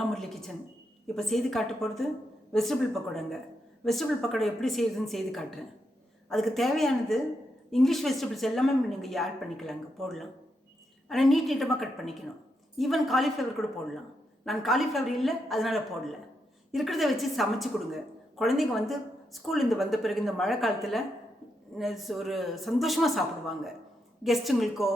Kamala Murali kitchen. இப்போ செய்து காட்ட போகிறது வெஜிடபிள் பக்கோடாங்க. வெஜிடபிள் பக்கோடா எப்படி செய்யுதுன்னு செய்து காட்டுறேன். அதுக்கு தேவையானது இங்கிலீஷ் வெஜிடபிள்ஸ் எல்லாமே நீங்கள் ஆட் பண்ணிக்கலாங்க, போடலாம். ஆனால் நீட்டமாக கட் பண்ணிக்கணும். ஈவன் காலிஃப்ளவர் கூட போடலாம். நான் காலிஃப்ளவர் இல்லை, அதனால் போடல. இருக்கிறத வச்சு சமைச்சு கொடுங்க. குழந்தைங்க வந்து ஸ்கூல்லேருந்து வந்த பிறகு இந்த மழை காலத்தில் ஒரு சந்தோஷமாக சாப்பிடுவாங்க. கெஸ்ட்டுங்களுக்கோ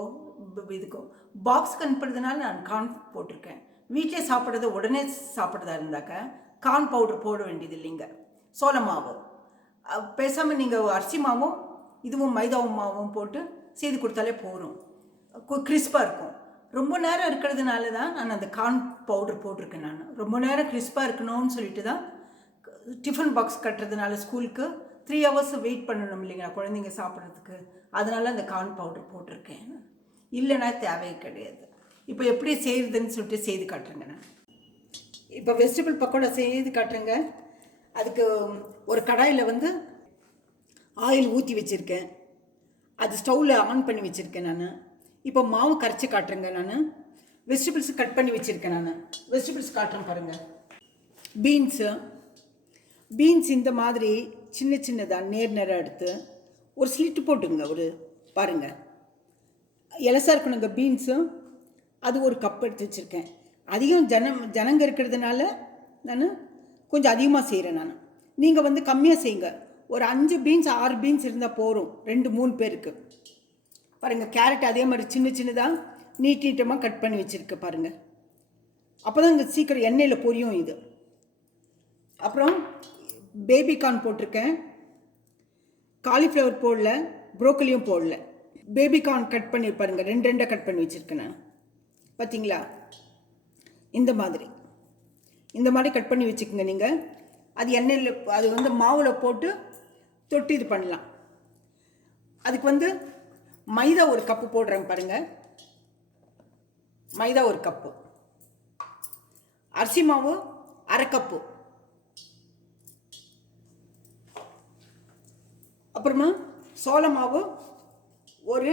இதுக்கோ பாக்ஸுக்கு அனுப்புறதுனால நான் கார்ன் போட்டிருக்கேன். வீட்டிலே சாப்பிட்றத உடனே சாப்பிட்றதா இருந்தாக்க கார்ன் பவுடர் போட வேண்டியது இல்லைங்க. சோள மாவு பேசாமல் நீங்கள் அரிசி மாவும் இதுவும் மைதாவும் மாவும் போட்டு செய்து கொடுத்தாலே போகும். கிறிஸ்பாக இருக்கும். ரொம்ப நேரம் இருக்கிறதுனால தான் நான் அந்த கார்ன் பவுடர் போட்டிருக்கேன். நான் ரொம்ப நேரம் கிறிஸ்பாக இருக்கணும்னு சொல்லிட்டு தான் டிஃபன் பாக்ஸ் கட்டுறதுனால ஸ்கூலுக்கு 3 hours வெயிட் பண்ணணும் இல்லைங்களா குழந்தைங்க சாப்பிட்றதுக்கு. அதனால அந்த கார்ன் பவுடர் போட்டிருக்கேன். இல்லைன்னா தேவையே கிடையாது. இப்போ எப்படி செய்கிறதுன்னு சொல்லிட்டு செய்து காட்டுறேங்க. நான் இப்போ வெஜிடபிள் பக்கோடா செய்து காட்டுறேங்க. அதுக்கு ஒரு கடாயில் வந்து ஆயில் ஊற்றி வச்சுருக்கேன். அது ஸ்டவ்வில் ஆன் பண்ணி வச்சுருக்கேன். நான் இப்போ மாவு கரைச்சி காட்டுறேங்க. நான் வெஜிடபிள்ஸ் கட் பண்ணி வச்சுருக்கேன். நான் வெஜிடபிள்ஸ் காட்டுறேன் பாருங்கள். பீன்ஸ் இந்த மாதிரி சின்ன சின்னதாக நேராக எடுத்து ஒரு ஸ்லிட்டு போட்டுங்க. ஒரு பாருங்கள், இலசாக இருக்கணுங்க பீன்ஸும். அது ஒரு கப் எடுத்து வச்சுருக்கேன். அதிகம் ஜனங்க இருக்கிறதுனால நான் கொஞ்சம் அதிகமாக செய்கிறேன். நான் நீங்கள் வந்து கம்மியாக செய்யுங்க. ஒரு 5 பீன்ஸ் 6 பீன்ஸ் இருந்தால் போகும் 2-3 பேருக்கு. பாருங்கள், கேரட் அதே மாதிரி சின்ன சின்னதாக நீட்டமாக கட் பண்ணி வச்சுருக்கு பாருங்கள். அப்போ தான் இங்கே சீக்கிரம் எண்ணெயில் பொரியும் இது. அப்புறம் பேபி கார்ன் போட்டிருக்கேன். காலிஃப்ளவர் போடல, ப்ரோக்கலியும் போடல. பேபி கார்ன் கட் பண்ணி பாருங்கள், 2 கட் பண்ணி வச்சுருக்கேன் நான். பார்த்தீங்களா, இந்த மாதிரி கட் பண்ணி வச்சுக்கோங்க. நீங்கள் அது எண்ணெயில் அது வந்து மாவில் போட்டு தொட்டு இது பண்ணலாம். அதுக்கு வந்து மைதா ஒரு கப்பு போடுறேன் பாருங்கள். மைதா ஒரு கப்பு, அரிசி மாவு அரை கப்பு, அப்புறமா சோள மாவு ஒரு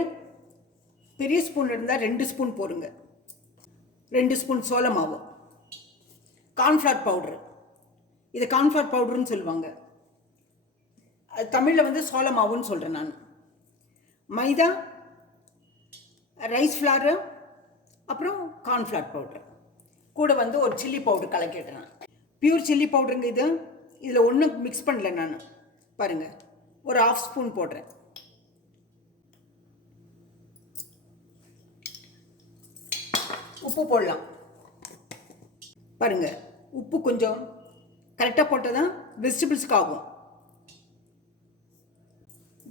பெரிய ஸ்பூன் இருந்தால் 2 ஸ்பூன் போடுங்க. 2 ஸ்பூன் சோள மாவு. கார்ன்ஃப்ளவர் பவுட்ரு, இதை கார்ன்ஃப்ளவர் பவுடருன்னு சொல்லுவாங்க. அது தமிழில் வந்து சோள மாவுன்னு சொல்கிறேன் நான். மைதா, ரைஸ் ஃப்ளாரு, அப்புறம் கார்ன்ஃப்ளவர் பவுட்ரு கூட வந்து ஒரு சில்லி பவுடர் கலக்கிடுறேன். பியூர் சில்லி பவுடருங்க இது. இதில் ஒன்றும் மிக்ஸ் பண்ணல நான். பாருங்கள், ஒரு 1/2 ஸ்பூன் போடுறேன். உப்பு போடலாம் பாருங்கள். உப்பு கொஞ்சம் கரெக்டாக போட்டால் தான் வெஜிடபிள்ஸ்க்கு ஆகும்.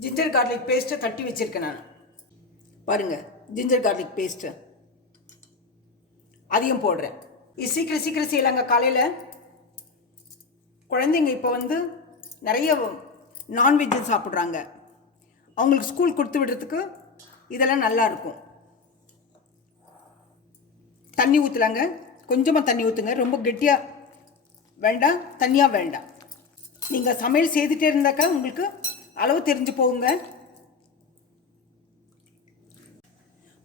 ஜிஞ்சர் கார்லிக் பேஸ்ட்டை தட்டி வச்சுருக்கேன் நான். பாருங்கள், ஜிஞ்சர் கார்லிக் பேஸ்ட்டு அதையும் போடுறேன். இது சீக்கிரம் செய்யலாங்க. காலையில் குழந்தைங்க இப்போ வந்து நிறைய நான்வெஜ்ஜு சாப்பிட்றாங்க. அவங்களுக்கு ஸ்கூல் கொடுத்து விடுறதுக்கு இதெல்லாம் நல்லாயிருக்கும். தண்ணி ஊற்றலாங்க, கொஞ்சமாக தண்ணி ஊற்றுங்க. ரொம்ப கெட்டியாக வேண்டாம், தண்ணியாக வேண்டாம். நீங்கள் சமையல் செய்துகிட்டே இருந்தாக்கா உங்களுக்கு அளவு தெரிஞ்சு போகுங்க.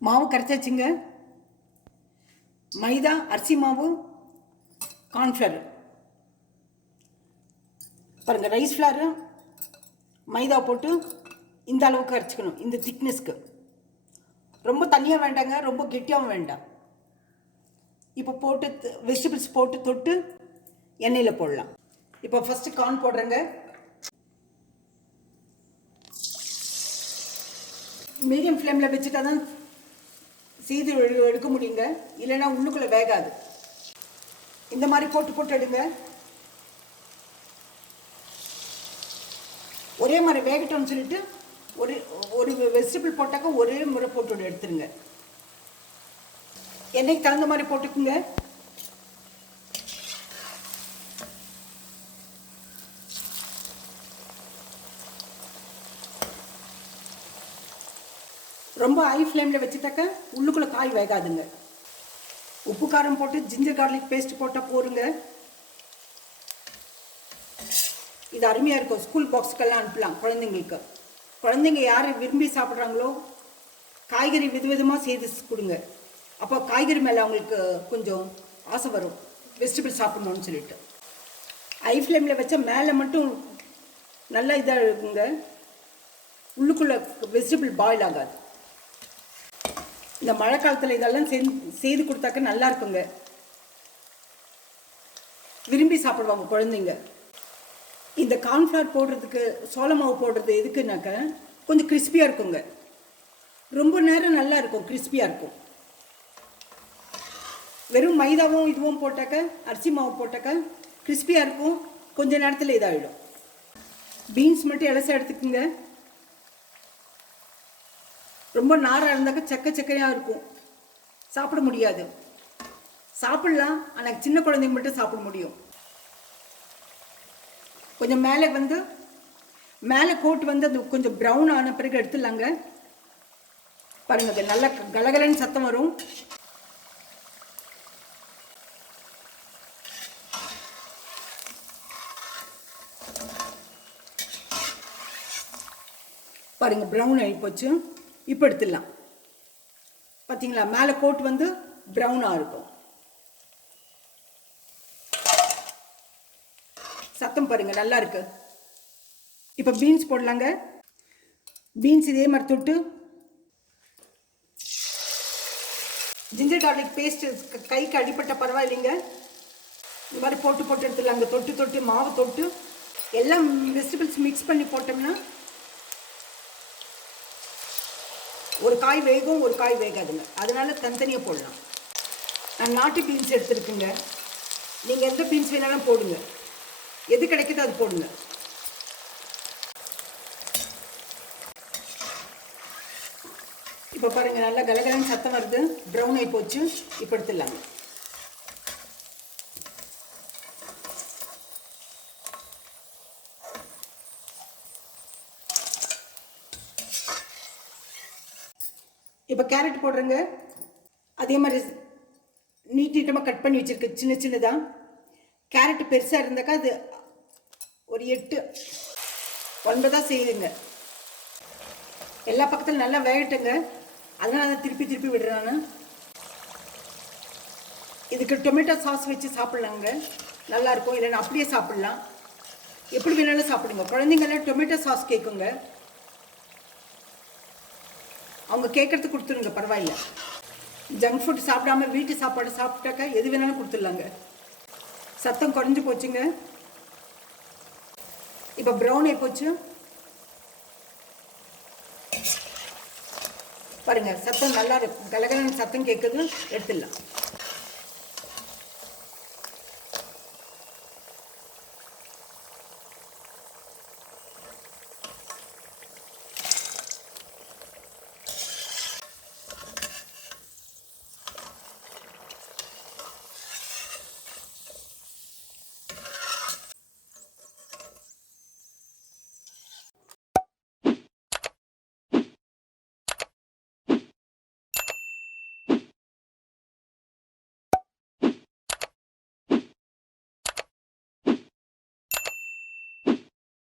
மாவு கரைச்சாச்சுங்க. மைதா, அரிசி மாவு, கார்ன்ஃப்ளவர் பாருங்கள், ரைஸ் ஃப்ளாரு, மைதா போட்டு இந்த அளவுக்கு அரைச்சிக்கணும். இந்த திக்னஸ்க்கு ரொம்ப தண்ணியாக வேண்டாங்க, ரொம்ப கெட்டியாகவும் வேண்டாம். இப்போ போட்டு வெஜிடபிள்ஸ் போட்டு தொட்டு எண்ணெயில் போடலாம். இப்போ ஃபஸ்ட்டு கார்ன் போடுறேங்க. மீடியம் ஃப்ளேமில் வச்சுட்டா தான் செய்து எடுக்க முடியுங்க, இல்லைன்னா உள்ளுக்குள்ளே வேகாது. இந்த மாதிரி போட்டு எடுங்க. ஒரே மாதிரி வேகட்டோன்னு சொல்லிட்டு ஒரு வெஜிடபிள் போட்டாக்க ஒரே முறை போட்டு எடுத்துருங்க. எண்ணெய்க்கு தகுந்த மாதிரி போட்டுக்குங்க. ரொம்ப ஹை ஃப்ளேமில் வச்சுட்டாக்க உள்ளுக்குள்ளே காய் வேகாதுங்க. உப்பு காரம் போட்டு ஜிஞ்சர் கார்லிக் பேஸ்ட் போட்டால் போடுங்க. இது அருமையாக இருக்கும். ஸ்கூல் பாக்ஸுக்கெல்லாம் அனுப்பலாம் குழந்தைங்களுக்கு. குழந்தைங்க யார் விரும்பி சாப்பிட்றாங்களோ காய்கறி விதவிதமாக செய்து கொடுங்க. அப்போ காய்கறி மேலே அவங்களுக்கு கொஞ்சம் ஆசை வரும். வெஜிடபிள் சாப்பிட்ணுன்னு சொல்லிட்டு. ஹை ஃப்ளேமில் வச்சா மேலே மட்டும் நல்லா இதாக இருக்குங்க, உள்ளுக்குள்ளே வெஜிடபிள் பாயில் ஆகாது. இந்த மழை காலத்தில் இதெல்லாம் செய்து கொடுத்தாக்க நல்லா இருக்குங்க, விரும்பி சாப்பிடுவாங்க குழந்தைங்க. இந்த கார்ன்ஃப்ளவர் போடுறதுக்கு சோள மாவு போடுறது எதுக்குனாக்க கொஞ்சம் கிறிஸ்பியாக இருக்குங்க, ரொம்ப நேரம் நல்லா இருக்கும், கிறிஸ்பியாக இருக்கும். வெறும் மைதாவும் இதுவும் போட்டாக்க, அரிசி மாவு போட்டாக்க கிறிஸ்பியாக இருக்கும், கொஞ்ச நேரத்தில் இதாகிடும். பீன்ஸ் மட்டும் இலசா எடுத்துக்குங்க. ரொம்ப நாராக இருந்தாக்க சக்கையாக இருக்கும், சாப்பிட முடியாது. சாப்பிட்லாம், ஆனால் சின்ன குழந்தைங்க மட்டும் சாப்பிட முடியும். கொஞ்சம் மேலே கோட் அது கொஞ்சம் ப்ரௌன் ஆன பிறகு எடுத்துடலாங்க. பாருங்க, அது நல்லா கலகலன்னு சத்தம் வரும். பாருங்க, ப்ரௌன் ஆகி போச்சு. இப்போ எடுத்துடலாம். பார்த்தீங்களா, மேலே கோட் ப்ரௌனாக இருக்கும். சத்தம் பாருங்க, நல்லா இருக்கு. இப்போ பீன்ஸ் போடலாங்க. பீன்ஸ் இதே மாதிரி தொட்டு ஜிஞ்சர் கார்லிக் பேஸ்ட் கைக்கு அடிப்பட்ட பரவாயில்லைங்க, இந்த மாதிரி போட்டு எடுத்துடலாங்க. தொட்டு மாவு தொட்டு எல்லாம் வெஜிடபிள்ஸ் மிக்ஸ் பண்ணி போட்டோம்னா ஒரு காய் வேகும், ஒரு காய் வேகாதுங்க, அதனால தனித்தனியாக போடலாம். நான் நாட்டு பீன்ஸ் எடுத்துருக்குங்க, நீங்கள் எந்த பீன்ஸ் வேணாலும் போடுங்க, எது கிடைக்குதோ அது போடுங்க. இப்போ பாருங்க, நல்லா கலகலன்னு சத்தம் வருது, ப்ரௌன் ஆகி போச்சு. இப்போ எடுத்துடலாங்க. இப்போ கேரட் போடுறேங்க. அதே மாதிரி நீட்டமாக கட் பண்ணி வச்சுருக்கு, சின்னதாக. கேரட் பெருசாக இருந்தாக்கா அது ஒரு 8 9 செய்யுங்க. எல்லா பக்கத்தில் நல்லா வேகட்டுங்க, அதனால் அதை திருப்பி விடுறேன் நான். இதுக்கு டொமேட்டோ சாஸ் வச்சு சாப்பிட்லாங்க, நல்லாயிருக்கும். இல்லைன்னா அப்படியே சாப்பிட்லாம், எப்படி வேணாலும் சாப்பிடுங்க. குழந்தைங்களாம் டொமேட்டோ சாஸ் கேட்குங்க, அவங்க கேட்குறது கொடுத்துருங்க, பரவாயில்ல. ஜங்க் ஃபுட் சாப்பிடாம வீட்டு சாப்பாடு சாப்பிட்டாக்கா எது வேணாலும் கொடுத்துடலாங்க. சத்தம் குறைஞ்சி போச்சுங்க. இப்போ ப்ரௌன் ஆகி போச்சு. பாருங்க, சத்தம் நல்லா இருக்கு, கலகலன்னு சத்தம் கேட்குது. எடுத்துடலாம்.